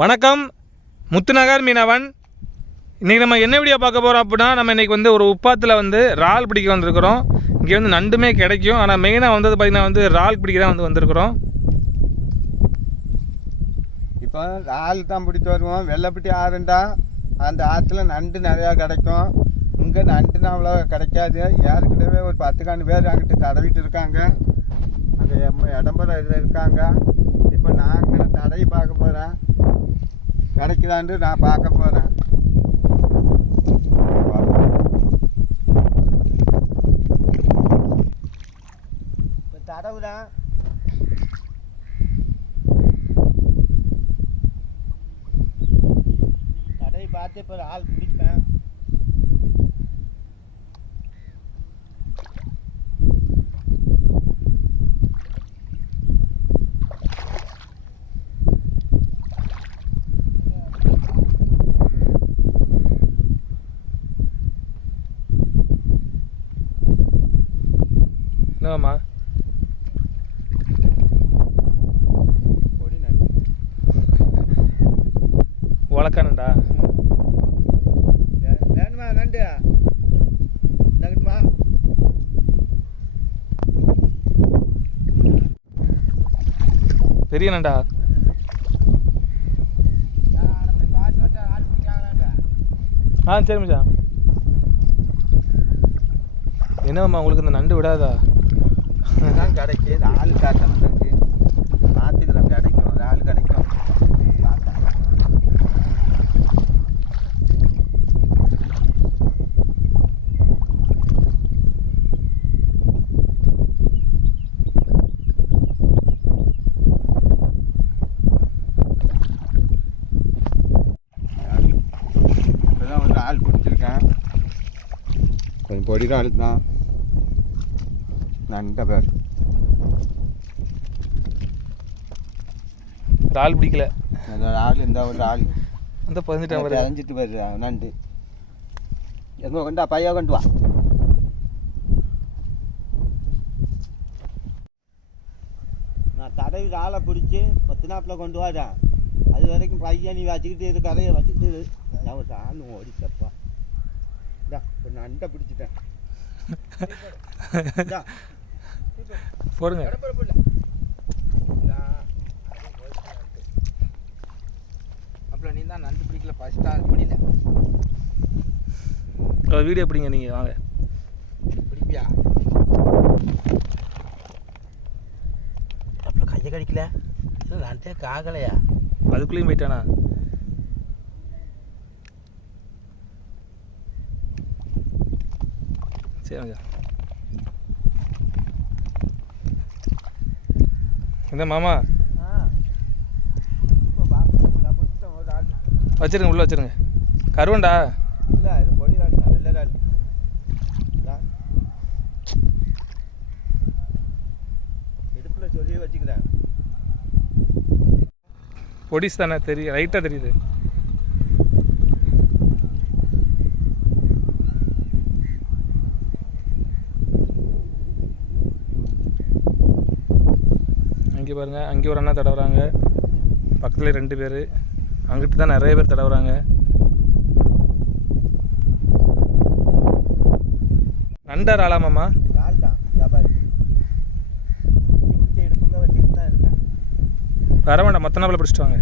வணக்கம். முத்துநகர் மீனவன். இன்றைக்கி நம்ம என்ன வீடியோ பார்க்க போகிறோம் அப்படின்னா நம்ம இன்றைக்கி வந்து ஒரு உப்பாத்தில் வந்து இறால் பிடிக்க வந்திருக்கிறோம். இங்கே வந்து நண்டுமே கிடைக்கும். ஆனால் மெயினாக வந்தது பார்த்திங்கன்னா வந்து இறால் பிடிக்க தான் வந்து வந்திருக்கிறோம். இப்போ இறால் தான் பிடிச்சி வருவோம். வெள்ளைப்பட்டி ஆறுண்டா. அந்த ஆற்றுல நண்டு நிறையா கிடைக்கும். இங்கே நண்டுனா அவ்வளோ கிடைக்காது. ஏற்கனவே ஒரு பத்து பேர் அங்கிட்டு தடவிட்டு இருக்காங்க. அந்த இடம்பெற இதில் இருக்காங்க. இப்போ நாங்கள் தடவி பார்க்க போகிறேன் கிடைக்குதாண்டு நான் பார்க்க போகிறேன் இப்போ தடவுதான் தடவி பார்த்து இப்போ ஆள் பிடிப்பேன் என்னம்மா பொடி நண்டு உலக்கானண்டா வே- வேணுமா நண்டு? நகட்டுமா பெரிய நண்டா ஆ சரி மச்சான். என்னம்மா உங்களுக்கு இந்த நண்டு விடாதா? கிடைக்குது ஆள் காட்டணும் இருக்கு பார்த்துக்கிறோம் கிடைக்கும் ஆள் கிடைக்கும் பார்த்தா. இப்பதான் ஒரு ஆள் பிடிச்சிருக்கேன் பேர் இறால் பிடிக்கல அந்த ஒரு ஆள் அந்த பதினெட்டாம் வருது அரைஞ்சிட்டு வருது நண்டு எங்க கொண்டா பையா கொண்டு வா நான் தடவி ஆளை பிடிச்சி பத்து நாப்பில் கொண்டு வாடேன் அது வரைக்கும் பையன் நீ வச்சுக்கிட்டு இது கரையை வச்சுக்கிட்டு. நான் ஒரு ஆள் ஓடிச்சப்பா ஒரு நண்டை பிடிச்சிட்டேன். போடுங்க. அப்புறம் நீ தான் நண்டு பிடிக்கல ஃபஸ்ட்டாக பிடில ஒரு வீடியோ பிடிங்க நீங்கள் வாங்க. பிடிப்பியா? அப்புறம் கையை கடிக்கல. இல்லை நண்டே காகலையா அதுக்குள்ளேயும் போயிட்டானா? சரிங்க என்ன மாமா. நான் வச்சிருங்க உள்ள வச்சிருங்க. கருவண்டா? இல்லை இது பொடி ஆள் வெள்ளை ஆள் இந்தா. இடுப்பில் சொல்லி வச்சுக்கிறேன் பொடிஸ் தானே தெரியும் ரைட்டாக தெரியுது. அங்கே பாருங்க அங்கே ஒரு அண்ணா தடவுறாங்க. பக்கத்துல ரெண்டு பேர். அங்கிட்டு தான் நிறைய பேர் தடவுறாங்க. தான் இருக்கேன். வர வேண்டாம் மொத்த நாப்பில் பிடிச்சிட்டு வாங்க.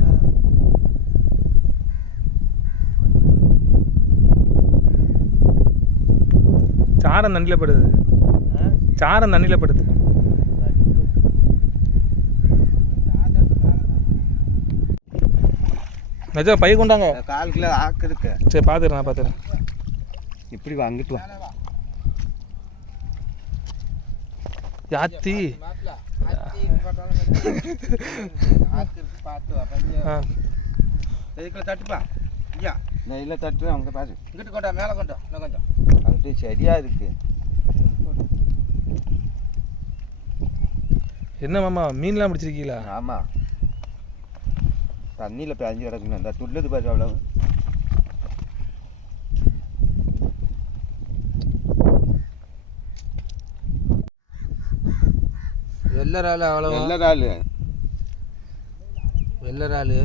சாரம் தண்ணியில் படுது? சாரம் தண்ணியில் படுது. நிஜம் பை கொண்டாங்க. கால் கிலோ ஆக்கு இருக்கு. சரி பார்த்துறேன் நான் பார்த்துறேன் இப்படி வாங்கிட்டு வா. யாத்தி. இதுக்குள்ள தட்டுப்பா. ஐயா நான் இல்லை தட்டுறேன் அவங்க பாரு. இங்கிட்டு கொண்டா மேலே கொண்டா இன்னும் கொஞ்சம். அங்கிட்டு சரியா இருக்கு. என்ன மாமா மீன்லாம் பிடிச்சிருக்கீங்களா? ஆமாம் தண்ணியில் பிறஞ்சு கிடக்குங்க இந்த துள்ளது பாரு அவ்வளவு? வெள்ளை இறால் அவ்வளோ வெள்ளை இறால் வெள்ளை இறால்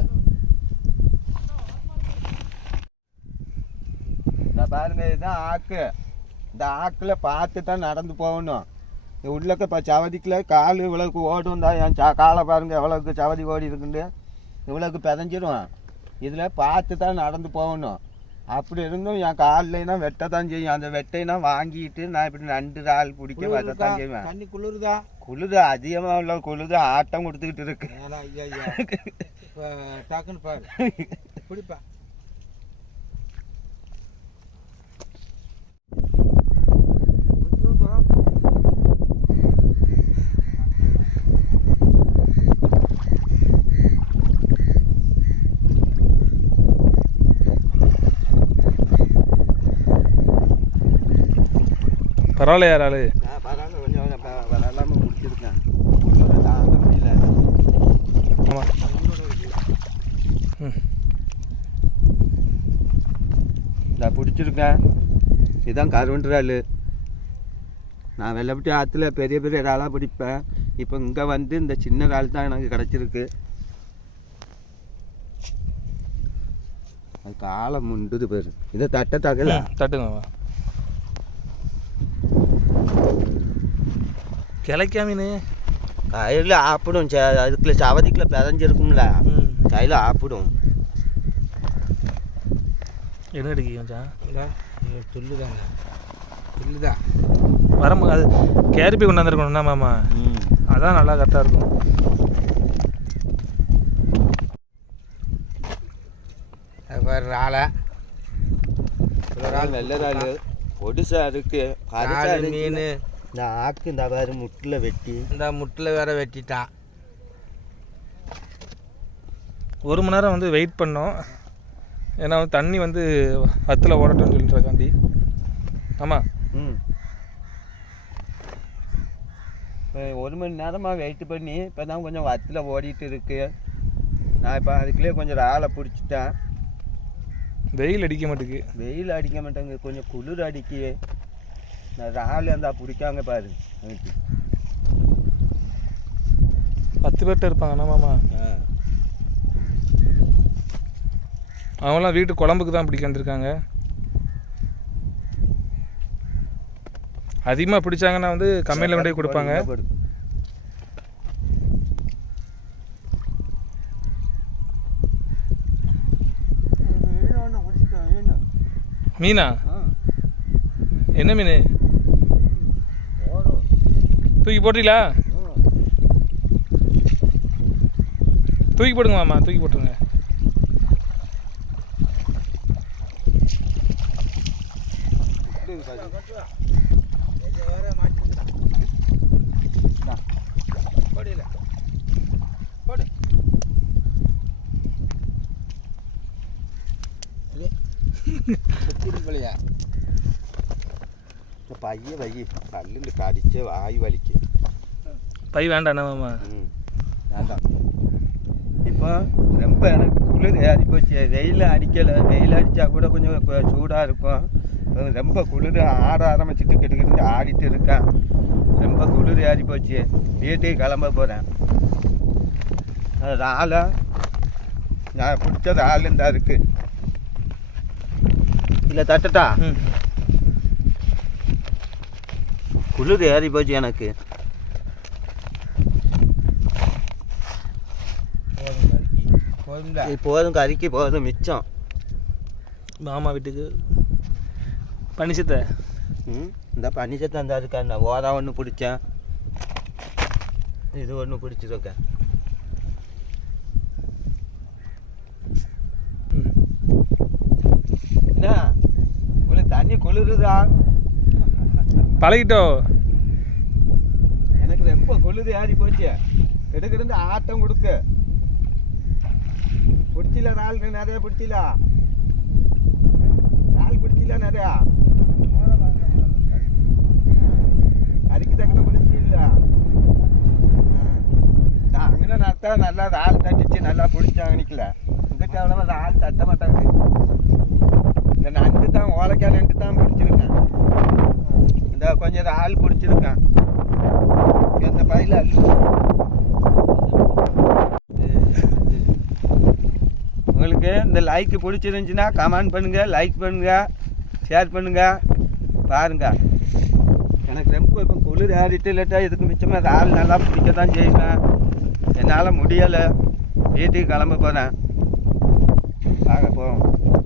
நான் பாருங்க இதுதான் ஆக்கு. இந்த ஆக்கில் பார்த்து தான் நடந்து போகணும். உள்ளக்க இப்போ சவதிக்கில் கால் இவ்வளோக்கு ஓடும் தான் என் சா காலை பாருங்கள் எவ்வளோக்கு சவதி ஓடி இருக்குன்னு இவ்வளவுக்கு பிதஞ்சிரும் இதில் பார்த்து தான் நடந்து போகணும். அப்படி இருந்தும் என் கால்லைனா வெட்ட தான் செய்யும். அந்த வெட்டைனா வாங்கிட்டு நான் இப்படி நண்டு ஆள் பிடிக்க வர தான் செய்வேன். தண்ணி குளிருதா? குளிர் அதிகமாக உள்ள குளிர் ஆட்டம் கொடுத்துக்கிட்டு இருக்கு. டக்குன்னு பாரு. பிடிப்பா பரவாயில்ல யார் ஆளு பரவாயில்ல கொஞ்சம் தாங்க முடியல ஆமாம் ம். நான் பிடிச்சிருக்கேன். இதுதான் கருவண்டு இறால் நான் வெள்ளப்பட்டி ஆற்றுல பெரிய பெரிய இறாலாக பிடிப்பேன். இப்போ இங்கே வந்து இந்த சின்ன இறால் தான் எனக்கு கிடச்சிருக்கு. அது காலை முண்டுது பேர். இதை தட்ட தகல. தட்டுங்க கிளைக்கா மீன்? கையில் ஆப்பிடும் அதுக்குள்ள சவதிக்குள்ள பிதஞ்சிருக்கும்ல. ம். கையில் ஆப்பிடும். என்ன அடிக்க மச்சான்? இல்லை துள்ளுதாங்க துள்ளுதா வரம்பு அது கேரிப்பி கொண்டாந்துருக்கணும்னா மாமா? ம். அதான் நல்லா கரெக்டாக இருக்கும். அது பாரு ஆளை ஒரு ஆள் நல்ல இறால் பொடிசா இருக்கு இருக்கு. மீன். இந்த ஆக்கு இந்த பாரு முட்டில் வெட்டி. இந்த முட்டில் வேற வெட்டிட்டான். ஒரு மணி நேரம் வந்து வெயிட் பண்ணோம். ஏன்னா வந்து தண்ணி வந்து வத்தில் ஓடட்டும்னு சொல்லிட்டுருக்காண்டி ஆமாம் ம். ஒரு மணி நேரமாக வெயிட் பண்ணி இப்போ தான் கொஞ்சம் வத்தில் ஓடிட்டு இருக்கு. நான் இப்போ அதுக்குள்ளே கொஞ்சம் ஆளை பிடிச்சிட்டேன். வெயில் அடிக்க மாட்டேங்குது வெயில் அடிக்க மாட்டேங்க. கொஞ்சம் குளிர் அடிக்கி. நான் இறால் இருந்தா பிடிக்காங்க பாரு. எனக்கு பத்து பேர்கிட்ட இருப்பாங்கண்ணா மாமா. அவங்களாம் வீட்டு குழம்புக்கு தான் பிடிக்க வந்திருக்காங்க. அதிகமாக பிடிச்சாங்கன்னா வந்து கம்மியில் கொண்டு கொடுப்பாங்க. மீனா? என்ன மீன்? தூக்கி போட்டீங்களா? தூக்கி போடுங்க மாமா தூக்கி போட்டுருங்க. போடு. வை பல்லுல கடிச்சு வாய் வலிக்கு பை வேண்டாண்ணா மாமா ம் வேண்டாம் இப்போ ரொம்ப எனக்கு குளிர் ஏறி போச்சு வெயில் அடிக்கலை வெயில் அடித்தா கூட கொஞ்சம் கு- சூடா இருக்கும் ரொம்ப குளிர் ஆட ஆரம்பிச்சிட்டு கிட்ட கிட்ட ஆடிட்டு இருக்கேன் ரொம்ப குளிர் ஏறி போச்சு வீட்டுக்கு கிளம்ப போகிறேன் ஆளை நான் பிடிச்சது ஆள் தான் இருக்கு இல்லை தட்டட்டா? குளிர் ஏறி போச்சு எனக்கு. போதும் கறிக்கு. போதும் மிச்சம். மாமா வீட்டுக்கு. பனிச்சத்தை? ம் இந்த பனிச்சத்தை அந்த இருக்கா இந்த ஓதா ஒன்று பிடிச்சேன். இது ஒன்று பிடிச்சிருக்கேன். என்ன? குளிருதா? பழகிட்டோ? எனக்கு ரொம்ப கொள்ளுது ஏறி போச்சு. கிடுக்கிருந்து ஆட்டம் கொடுக்கு. பிடிச்சில நாள் நிறைய பிடிச்சில. நாள் பிடிச்சில நிறையா. அதுக்கு தக்கன பிடிச்சில அங்கே நட்டா நல்லா ஆள் தட்டிச்சு நல்லா பிடிச்சாங்க நிற்கல இங்கிட்ட அவ்வளோவா ஆள் தட்ட மாட்டாங்க. இந்த நண்டு தான் ஓலைக்காய் நண்டு தான் பிடிச்சிருக்கேன். இந்த கொஞ்சம் ஆள் பிடிச்சிருக்கேன். எந்த பயில அல்லு உங்களுக்கு இந்த லைக் பிடிச்சிருந்துச்சுன்னா கமெண்ட் பண்ணுங்க லைக் பண்ணுங்க ஷேர் பண்ணுங்க பாருங்க. எனக்கு ரொம்ப இப்போ குளிர் ஏறிட்டு இல்லாட்டா இதுக்கு மிச்சமாக ஆள் நல்லா பிடிக்க தான் செய்வேன். என்னால் முடியலை. வீட்டுக்கு கிளம்ப போகிறேன்